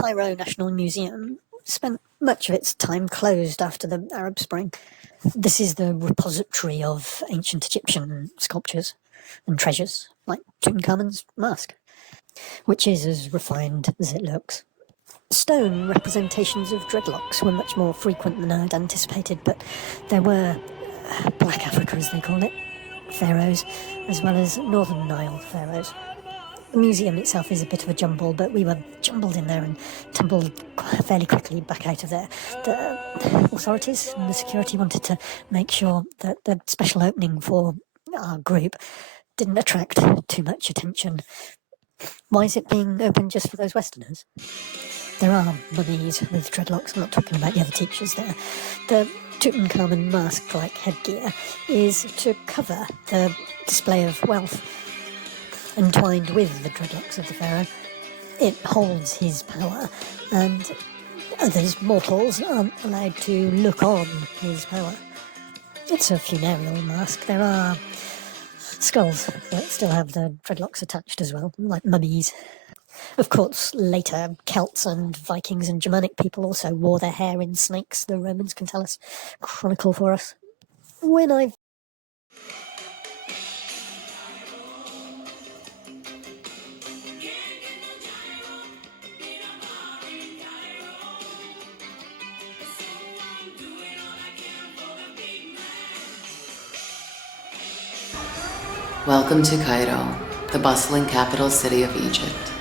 Cairo National Museum spent much of its time closed after the Arab Spring. This is the repository of ancient Egyptian sculptures and treasures, like Tutankhamun's mask, which is as refined as it looks. Stone representations of dreadlocks were much more frequent than I had anticipated, but there were Black Africa, as they call it, pharaohs, as well as Northern Nile pharaohs. The museum itself is a bit of a jumble, but we were jumbled in there and tumbled fairly quickly back out of there. The authorities and the security wanted to make sure that the special opening for our group didn't attract too much attention. Why is it being open just for those Westerners? There are mummies with dreadlocks. I'm not talking about the other teachers there. The Tutankhamun mask-like headgear is to cover the display of wealth entwined with the dreadlocks of the pharaoh. It holds his power, and others, mortals, aren't allowed to look on his power. It's a funereal mask. There are skulls that still have the dreadlocks attached as well, like mummies. Of course, later, Celts and Vikings and Germanic people also wore their hair in snakes, the Romans can tell us, chronicle for us. Welcome to Cairo, the bustling capital city of Egypt.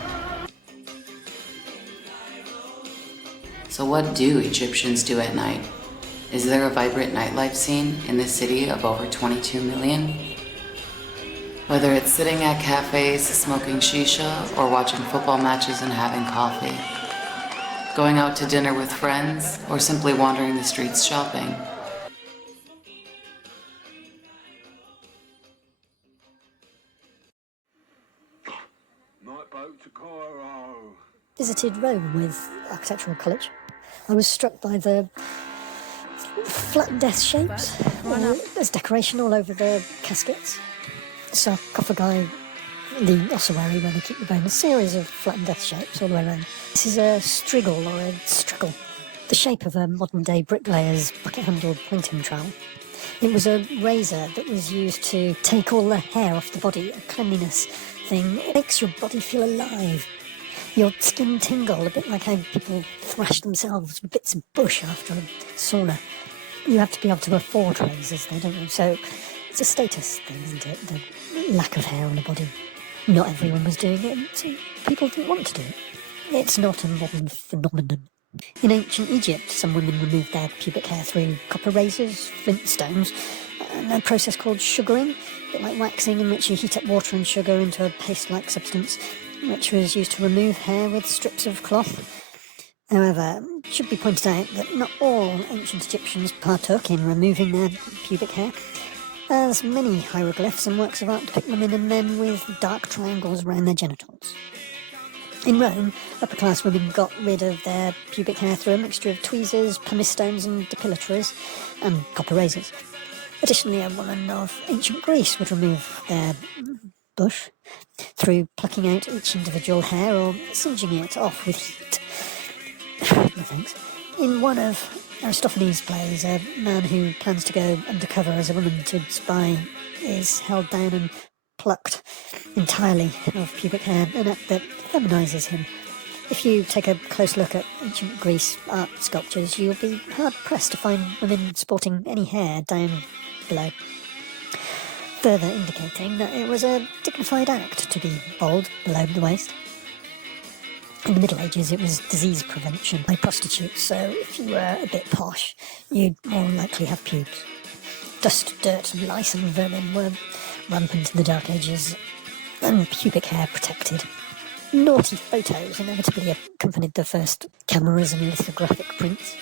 So what do Egyptians do at night? Is there a vibrant nightlife scene in this city of over 22 million? Whether it's sitting at cafes, smoking shisha, or watching football matches and having coffee, going out to dinner with friends, or simply wandering the streets shopping, Visited Rome with architectural college. I was struck by the flat death shapes. There's decoration all over the caskets. Sarcophagi, the ossuary where they keep the bones. A series of flat death shapes all the way around. This is a striggle or a struggle, the shape of a modern-day bricklayer's bucket-handled pointing trowel. It was a razor that was used to take all the hair off the body, a cleanliness thing. It makes your body feel alive. Your skin tingle, a bit like how people thrash themselves with bits of bush after a sauna. You have to be able to afford razors, though, don't you? So it's a status thing, isn't it? The lack of hair on the body. Not everyone was doing it, so people didn't want to do it. It's not a modern phenomenon. In ancient Egypt, some women removed their pubic hair through copper razors, flint stones, and a process called sugaring, a bit like waxing, in which you heat up water and sugar into a paste-like substance, which was used to remove hair with strips of cloth. However, it should be pointed out that not all ancient Egyptians partook in removing their pubic hair, as many hieroglyphs and works of art depict women and men with dark triangles around their genitals. In Rome, upper-class women got rid of their pubic hair through a mixture of tweezers, pumice stones and depilatories, and copper razors. Additionally, a woman of ancient Greece would remove their bush through plucking out each individual hair or singeing it off with heat. No thanks. In one of Aristophanes' plays, a man who plans to go undercover as a woman to spy is held down and plucked entirely of pubic hair, an act that feminizes him. If you take a close look at ancient Greece art sculptures, you'll be hard-pressed to find women sporting any hair down below, further indicating that it was a dignified act to be bald below the waist. In the Middle Ages, it was disease prevention by prostitutes, so if you were a bit posh, you'd more likely have pubes. Dust, dirt, lice and vermin were rampant in the Dark Ages, and pubic hair protected. Naughty photos inevitably accompanied the first cameras and lithographic prints,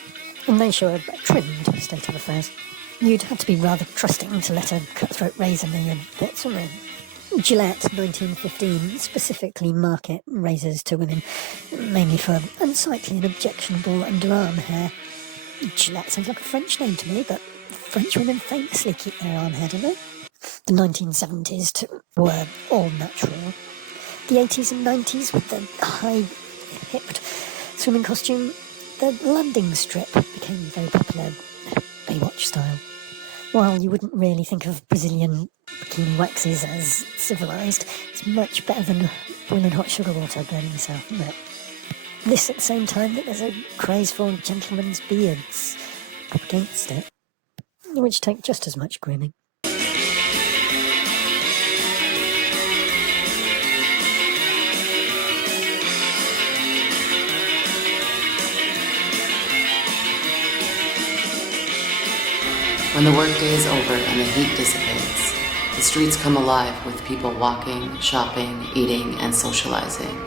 and they show a trimmed state of affairs. You'd have to be rather trusting to let a cutthroat razor near your bits, wouldn't you? Gillette 1915 specifically market razors to women, mainly for unsightly and objectionable underarm hair. Gillette sounds like a French name to me, but French women famously keep their arm hair, don't they? The 1970s were all natural. The 80s and 90s with the high-hipped Swimming costume, the landing strip became very popular, Baywatch style. While you wouldn't really think of Brazilian bikini waxes as civilised, it's much better than boiling hot sugar water burning yourself, isn't it? This at the same time that there's a craze for gentlemen's beards up against it, which take just as much grooming. When the workday is over and the heat dissipates, the streets come alive with people walking, shopping, eating, and socializing.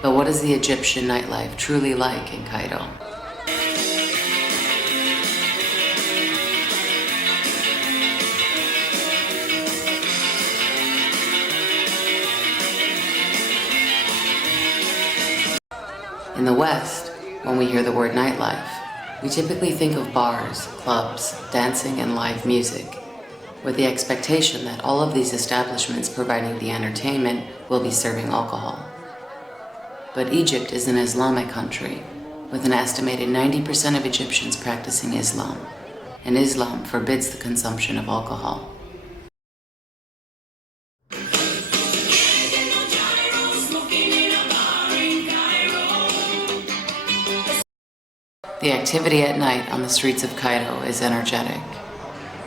But what is the Egyptian nightlife truly like in Cairo? In the West, when we hear the word nightlife, we typically think of bars, clubs, dancing, and live music, with the expectation that all of these establishments providing the entertainment will be serving alcohol. But Egypt is an Islamic country, with an estimated 90% of Egyptians practicing Islam, and Islam forbids the consumption of alcohol. The activity at night on the streets of Cairo is energetic.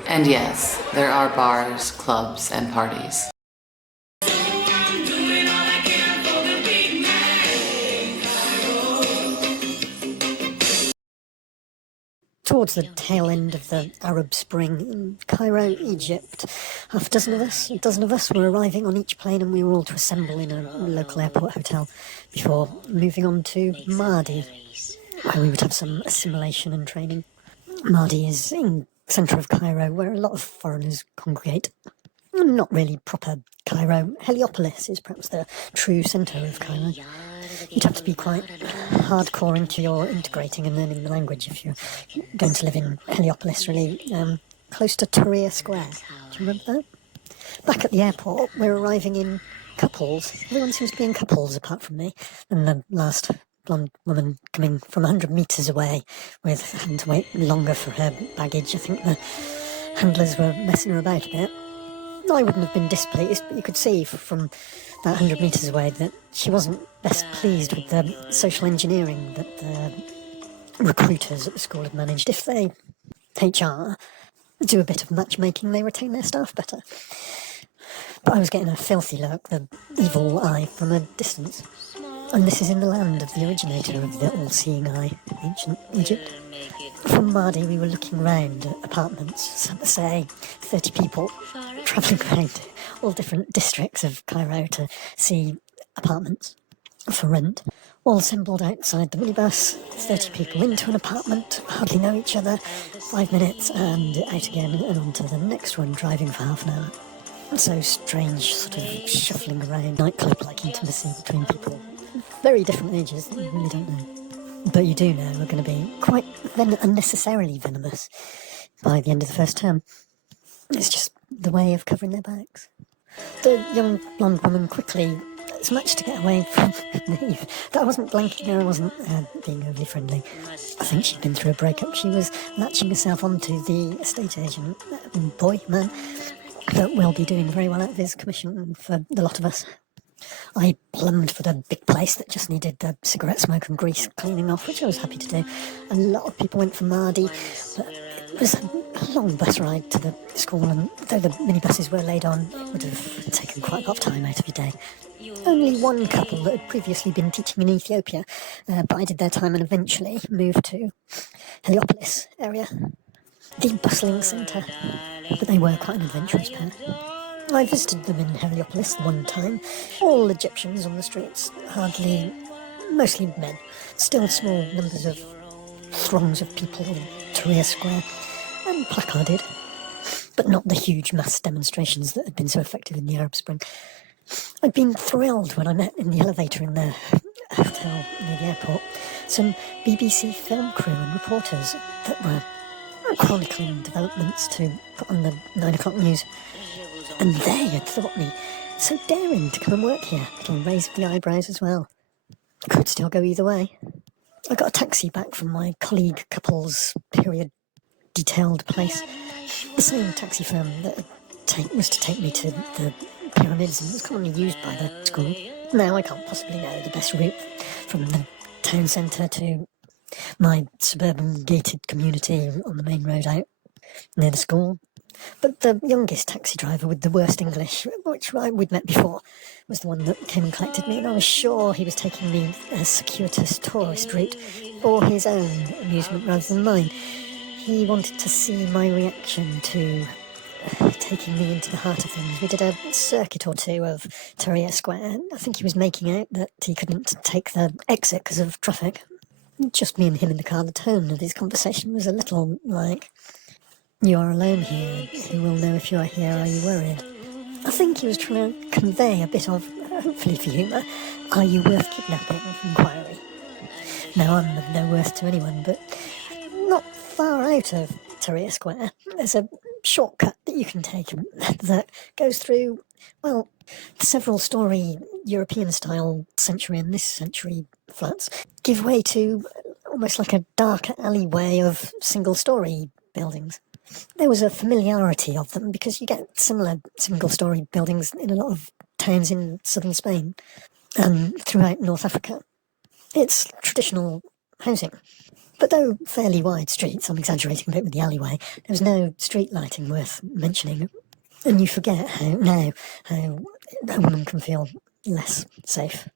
And yes, there are bars, clubs, and parties. Towards the tail end of the Arab Spring in Cairo, Egypt, a dozen of us were arriving on each plane, and we were all to assemble in a local airport hotel before moving on to Maadi, where we would have some assimilation and training. Maadi is in the centre of Cairo, where a lot of foreigners congregate. Not really proper Cairo. Heliopolis is perhaps the true centre of Cairo. You'd have to be quite hardcore into your integrating and learning the language if you're going to live in Heliopolis, really. Close to Tahrir Square. Do you remember that? Back at the airport, we're arriving in couples. Everyone seems to be in couples apart from me and the last blonde woman coming from 100 metres away with having to wait longer for her baggage. I think the handlers were messing her about a bit. I wouldn't have been displeased, but you could see from that 100 metres away that she wasn't best pleased with the social engineering that the recruiters at the school had managed. If they, HR, do a bit of matchmaking, they retain their staff better. But I was getting a filthy look, the evil eye, from a distance. And this is in the land of the originator of the all-seeing eye, ancient Egypt. From Maadi, we were looking round at apartments, say 30 people travelling around all different districts of Cairo to see apartments for rent. All assembled outside the minibus, 30 people into an apartment, hardly know each other, 5 minutes and out again and on to the next one, driving for half an hour. So strange, sort of shuffling around, nightclub-like intimacy between people. Very different ages, you really don't know. But you do know we're going to be quite unnecessarily venomous by the end of the first term. It's just the way of covering their backs. The young blonde woman quickly, as much to get away from me, that I wasn't blanking her, I wasn't being overly friendly. I think she'd been through a breakup. She was latching herself onto the estate agent, man, that will be doing very well out of his commission for the lot of us. I plumbed for the big place that just needed the cigarette smoke and grease cleaning off, which I was happy to do. A lot of people went for Maadi, but it was a long bus ride to the school, and though the minibuses were laid on, it would have taken quite a lot of time out of your day. Only one couple that had previously been teaching in Ethiopia bided their time and eventually moved to Heliopolis area, the bustling centre, but they were quite an adventurous pair. I visited them in Heliopolis one time. All Egyptians on the streets, mostly men. Still small numbers of throngs of people in Tahrir Square, and placarded, but not the huge mass demonstrations that had been so effective in the Arab Spring. I'd been thrilled when I met in the elevator in the hotel near the airport some BBC film crew and reporters that were chronicling developments to put on the 9 o'clock news. And they had thought me so daring to come and work here. Little raise of the eyebrows as well. Could still go either way. I got a taxi back from my colleague couple's period detailed place. The same taxi firm that was to take me to the pyramids and was commonly used by the school. Now I can't possibly know the best route from the town centre to my suburban gated community on the main road out near the school. But the youngest taxi driver with the worst English, which we'd met before, was the one that came and collected me, and I was sure he was taking me a circuitous tourist route for his own amusement rather than mine. He wanted to see my reaction to taking me into the heart of things. We did a circuit or two of Tahrir Square. I think he was making out that he couldn't take the exit because of traffic. Just me and him in the car. The tone of his conversation was a little like, "You are alone here. Who will know if you are here? Are you worried?" I think he was trying to convey a bit of, hopefully for humour, "Are you worth kidnapping?" inquiry. Now, I'm of no worth to anyone, but not far out of Tahrir Square, there's a shortcut that you can take that goes through, well, several-storey European-style century and this century flats give way to almost like a dark alleyway of single-storey buildings. There was a familiarity of them because you get similar single-storey buildings in a lot of towns in southern Spain and throughout North Africa. It's traditional housing. But though fairly wide streets, I'm exaggerating a bit with the alleyway, there was no street lighting worth mentioning. And you forget how a woman can feel less safe.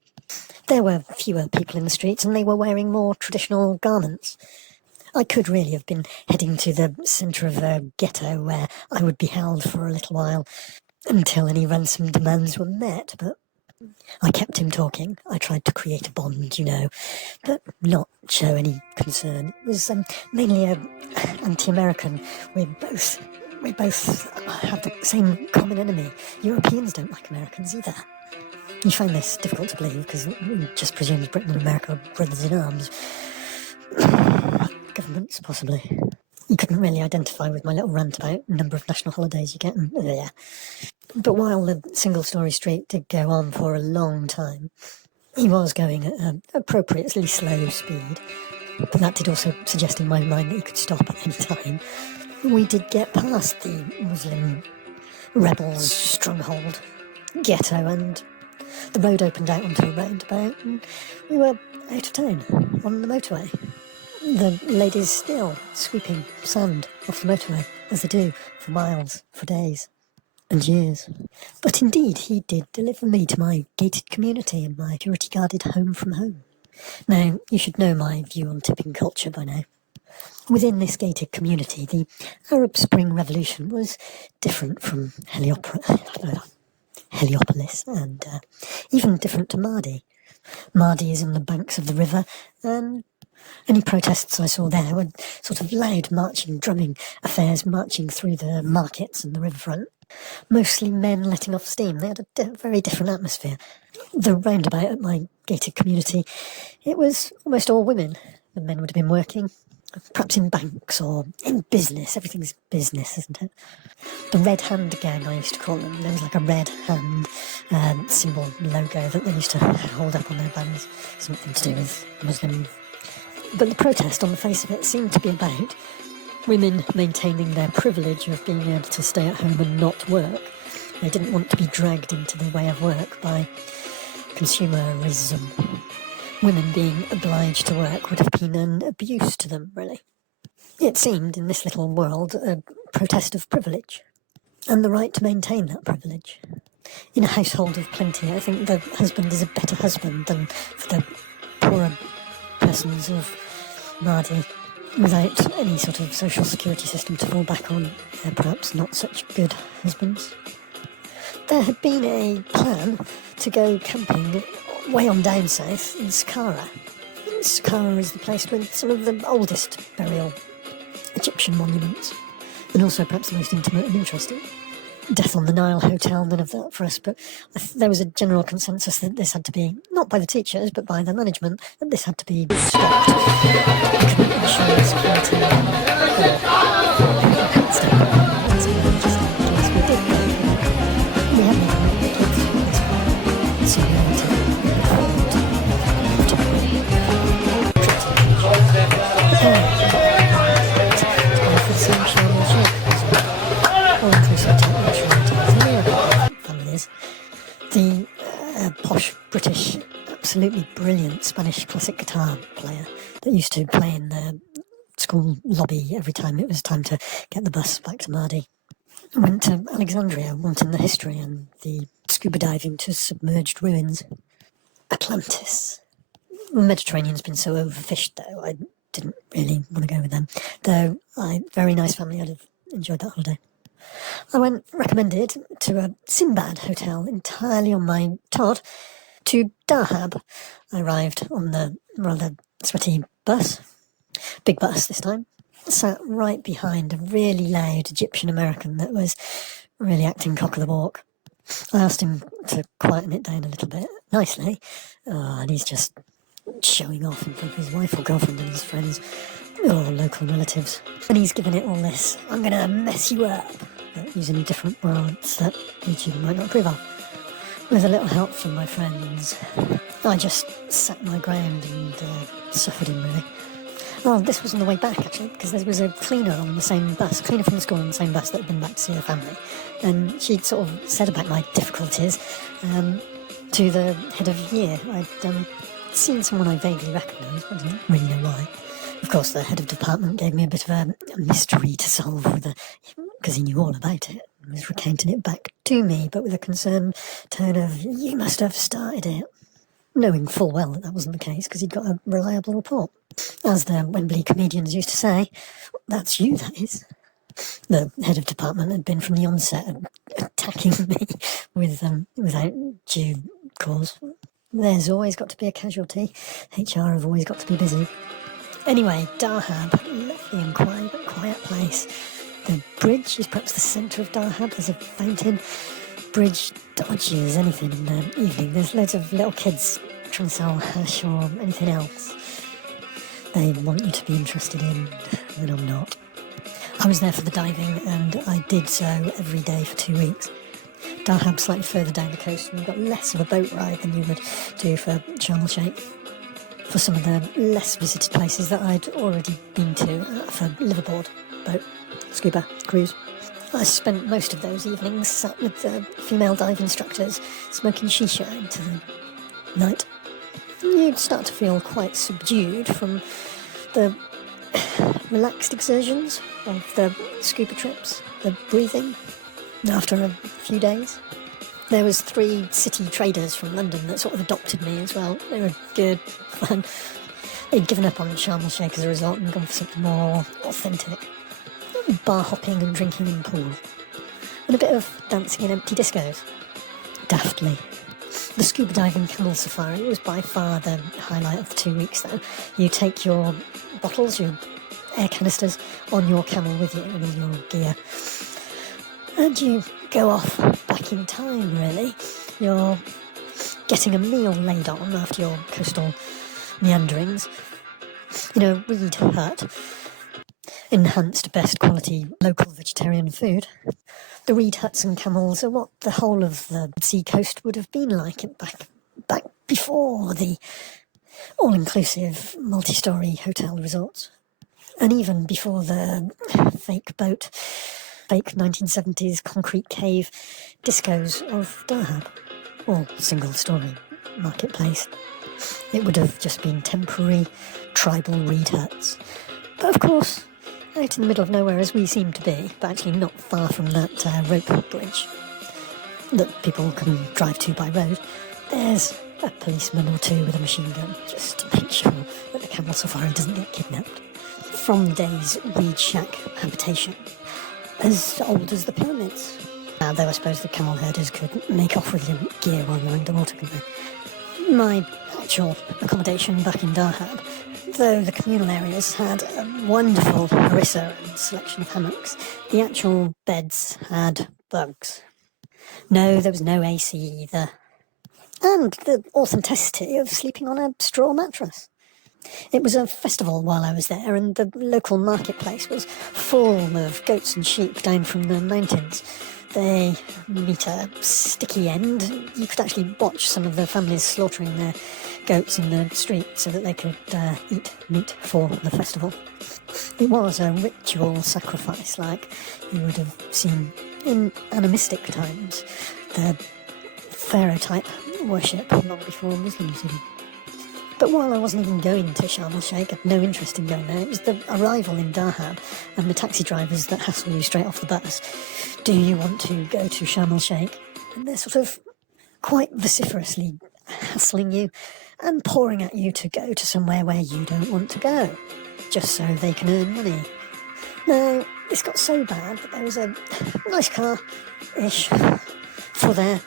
There were fewer people in the streets and they were wearing more traditional garments. I could really have been heading to the centre of a ghetto where I would be held for a little while until any ransom demands were met, but I kept him talking. I tried to create a bond, but not show any concern. It was mainly anti-American. We both have the same common enemy. Europeans don't like Americans either. You find this difficult to believe because we just presumes Britain and America are brothers in arms. Governments, possibly. You couldn't really identify with my little rant about number of national holidays you get. Yeah. But while the single-storey street did go on for a long time, he was going at an appropriately slow speed. But that did also suggest in my mind that he could stop at any time. We did get past the Muslim rebels' stronghold, ghetto, and the road opened out onto a roundabout, and we were out of town, on the motorway. The ladies still sweeping sand off the motorway, as they do for miles, for days. And years. But indeed, he did deliver me to my gated community and my security-guarded home from home. Now, you should know my view on tipping culture by now. Within this gated community, the Arab Spring Revolution was different from Heliopolis and even different to Maadi. Maadi is on the banks of the river, and any protests I saw there were sort of loud marching, drumming affairs marching through the markets and the riverfront. Mostly men letting off steam. They had a very different atmosphere. The roundabout at my gated community, it was almost all women. The men would have been working, perhaps in banks or in business. Everything's business, isn't it? The Red Hand Gang, I used to call them. There was like a red hand symbol logo that they used to hold up on their bands. Something to do with Muslim. But the protest, on the face of it, seemed to be about women maintaining their privilege of being able to stay at home and not work. They didn't want to be dragged into the way of work by consumerism. Women being obliged to work would have been an abuse to them, really. It seemed, in this little world, a protest of privilege, and the right to maintain that privilege. In a household of plenty, I think the husband is a better husband than for the poorer persons of Maadi. Without any sort of social security system to fall back on, they're perhaps not such good husbands. There had been a plan to go camping way on down south in Sakara. Sakara is the place with some of the oldest burial Egyptian monuments, and also perhaps the most intimate and interesting. Death on the Nile Hotel, none of that for us, but there was a general consensus that this had to be, not by the teachers, but by the management, that this had to be stopped. We couldn't ensure security we haven't even looked at this seniority. absolutely brilliant Spanish classic guitar player that used to play in the school lobby every time it was time to get the bus back to Maadi. I went to Alexandria, wanting the history and the scuba diving to submerged ruins. Atlantis. The Mediterranean's been so overfished, though, I didn't really want to go with them. Though, very nice family, I'd have enjoyed that holiday. I went recommended to a Sinbad hotel entirely on my Todd to Dahab. I arrived on the rather sweaty bus, big bus this time, sat right behind a really loud Egyptian American that was really acting cock of the walk. I asked him to quieten it down a little bit, nicely, and he's just showing off in front of his wife or girlfriend and his friends or local relatives. And he's giving it all this, I'm gonna mess you up, but using different words that YouTube might not approve of. With a little help from my friends, I just sat my ground and suffered him, really. Well, this was on the way back, actually, because there was a cleaner on the same bus, a cleaner from the school on the same bus that had been back to see her family. And she'd sort of said about my difficulties to the head of year. I'd seen someone I vaguely recognised, but I didn't really know why. Of course, the head of department gave me a bit of a mystery to solve because he knew all about it and was recounting it back to me, but with a concerned tone of, you must have started it. Knowing full well that wasn't the case, because he'd got a reliable report. As the Wembley comedians used to say, that's you, that is. The head of department had been from the onset attacking me without due cause. There's always got to be a casualty. HR have always got to be busy. Anyway, Dahab, lovely and quiet place. The bridge is perhaps the centre of Dahab. There's a fountain. Bridge dodges anything in the evening. There's loads of little kids trying to sell hash or anything else they want you to be interested in, and I'm not. I was there for the diving, and I did so every day for 2 weeks. Dahab slightly further down the coast, and you've got less of a boat ride than you would do for Sharm el-Sheikh. For some of the less visited places that I'd already been to, for liveaboard, boat, scuba, cruise. I spent most of those evenings sat with the female dive instructors, smoking shisha into the night. You'd start to feel quite subdued from the relaxed exertions of the scuba trips, the breathing, after a few days. There was 3 city traders from London that sort of adopted me as well. They were good fun. They'd given up on Sharm el-Sheikh as a result and gone for something more authentic. Bar hopping and drinking in pool. And a bit of dancing in empty discos. Daftly. The scuba diving camel safari was by far the highlight of the 2 weeks, though. You take your bottles, your air canisters, on your camel with you and all your gear. And you go off back in time, really. You're getting a meal laid on after your coastal meanderings. In a reed hut. Enhanced best quality local vegetarian food. The reed huts and camels are what the whole of the sea coast would have been like back before the all-inclusive multi-storey hotel resorts. And even before the fake boat, fake 1970s concrete cave discos of Dahab, or single-storey marketplace. It would have just been temporary tribal reed huts. But of course, out in the middle of nowhere as we seem to be, but actually not far from that rope bridge that people can drive to by road, there's a policeman or 2 with a machine gun, just to make sure that the camel safari doesn't get kidnapped. From the day's reed shack habitation, as old as the pyramids. Though I suppose the camel herders could make off with your gear while you're underwater, couldn't they? My actual accommodation back in Dahab, though the communal areas had a wonderful harissa and selection of hammocks, the actual beds had bugs. No, there was no AC either. And the authenticity of sleeping on a straw mattress. It was a festival while I was there, and the local marketplace was full of goats and sheep down from the mountains. They meet a sticky end. You could actually watch some of the families slaughtering their goats in the street so that they could eat meat for the festival. It was a ritual sacrifice like you would have seen in animistic times, the pharaoh type worship long before Muslims did. But while I wasn't even going to Sharm el-Sheikh, I had no interest in going there. It was the arrival in Dahab and the taxi drivers that hassle you straight off the bus. Do you want to go to Sharm el-Sheikh? And they're sort of quite vociferously hassling you and pouring at you to go to somewhere where you don't want to go, just so they can earn money. Now, this got so bad that there was a nice car-ish for their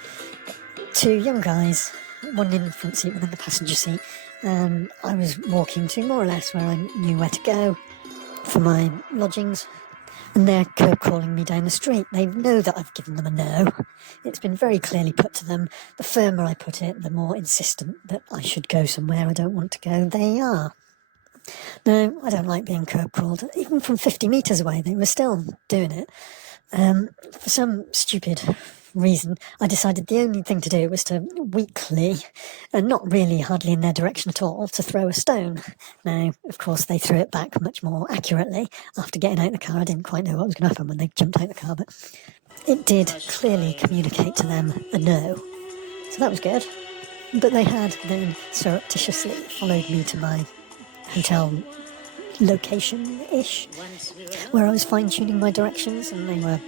two young guys, one in the front seat, one in the passenger seat. I was walking to more or less where I knew where to go for my lodgings, and they're curb crawling me down the street. They know that I've given them a no. It's been very clearly put to them. The firmer I put it, the more insistent that I should go somewhere I don't want to go they are. No, I don't like being curb crawled. Even from 50 metres away, they were still doing it. For some stupid reason, I decided the only thing to do was to weakly, and not really hardly in their direction at all, to throw a stone. Now, of course, they threw it back much more accurately. After getting out of the car, I didn't quite know what was going to happen when they jumped out of the car, but it did clearly communicate to them a no. So that was good. But they had then surreptitiously followed me to my hotel location-ish, where I was fine-tuning my directions, and they were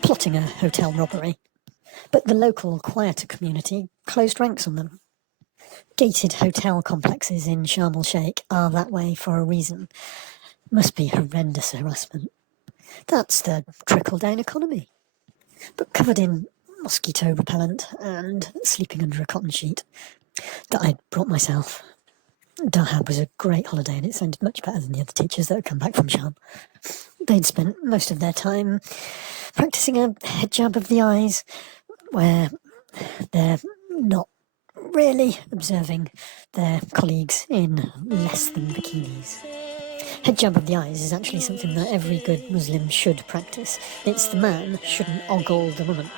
plotting a hotel robbery. But the local, quieter community closed ranks on them. Gated hotel complexes in Sharm el-Sheikh are that way for a reason. Must be horrendous harassment. That's the trickle-down economy. But covered in mosquito repellent and sleeping under a cotton sheet that I'd brought myself. Dahab was a great holiday, and it sounded much better than the other teachers that had come back from Sharm. They'd spent most of their time practising a hijab of the eyes, where they're not really observing their colleagues in less than bikinis. Hijab of the eyes is actually something that every good Muslim should practice. It's the man shouldn't ogle the woman.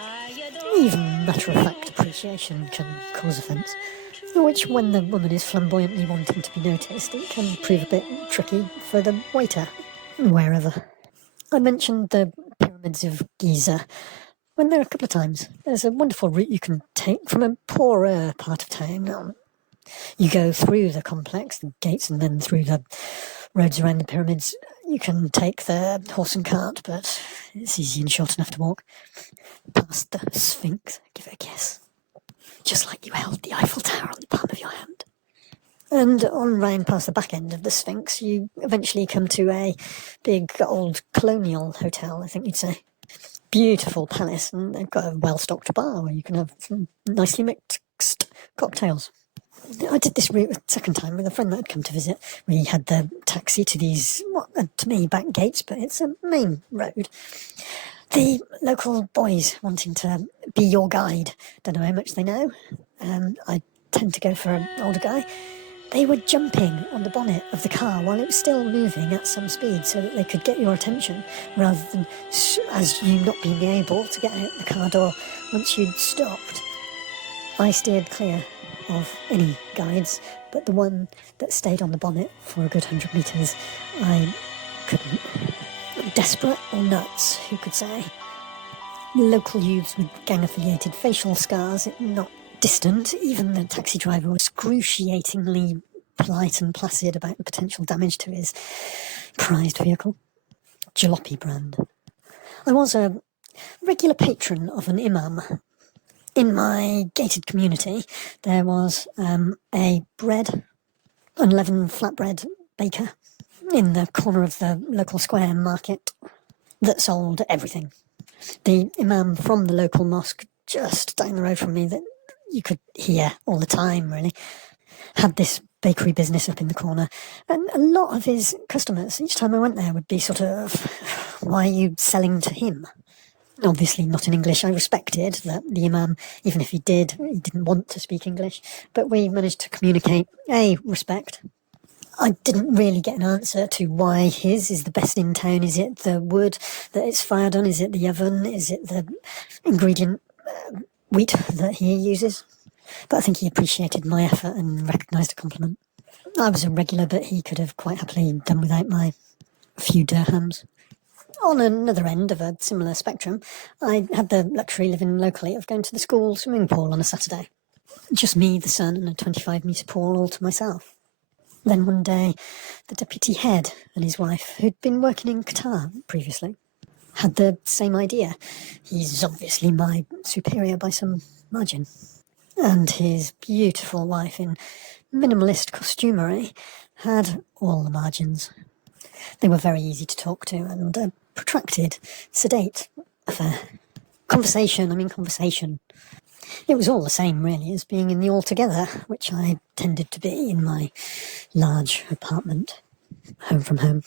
Even matter-of-fact appreciation can cause offence, which, when the woman is flamboyantly wanting to be noticed, it can prove a bit tricky for the waiter, wherever. I mentioned the pyramids of Giza. Went there a couple of times. There's a wonderful route you can take from a poorer part of town. You go through the complex, the gates, and then through the roads around the pyramids. You can take the horse and cart, but it's easy and short enough to walk. Past the Sphinx, give it a kiss. Just like you held the Eiffel Tower on the palm of your hand. And on round past the back end of the Sphinx, you eventually come to a big old colonial hotel, I think you'd say. Beautiful palace, and they've got a well-stocked bar where you can have some nicely mixed cocktails. I did this route a second time with a friend that had come to visit. We had the taxi to these, to me, back gates, but it's a main road. The local boys wanting to be your guide. Don't know how much they know. I tend to go for an older guy. They were jumping on the bonnet of the car while it was still moving at some speed so that they could get your attention, rather than as you not being able to get out the car door once you'd stopped. I steered clear of any guides, but the one that stayed on the bonnet for a good 100 metres, I couldn't. Desperate or nuts, who could say? Local youths with gang-affiliated facial scars, not distant. Even the taxi driver was excruciatingly polite and placid about the potential damage to his prized vehicle. Jalopy brand. I was a regular patron of an imam. In my gated community, there was a bread, unleavened flatbread baker in the corner of the local square market that sold everything. The imam from the local mosque just down the road from me that you could hear all the time, really, had this bakery business up in the corner. And a lot of his customers, each time I went there, would be sort of, why are you selling to him? Obviously not in English. I respected that the imam, even if he didn't want to speak English, but we managed to communicate respect. I didn't really get an answer to why his is the best in town. Is it the wood that it's fired on? Is it the oven? Is it the ingredient wheat that he uses? But I think he appreciated my effort and recognised a compliment. I was a regular, but he could have quite happily done without my few dirhams. On another end of a similar spectrum, I had the luxury living locally of going to the school swimming pool on a Saturday. Just me, the sun, and a 25-metre pool all to myself. Then one day, the deputy head and his wife, who'd been working in Qatar previously, had the same idea. He's obviously my superior by some margin. And his beautiful wife in minimalist costumery had all the margins. They were very easy to talk to and a protracted, sedate affair. Conversation. It was all the same, really, as being in the altogether, which I tended to be in my large apartment, home from home.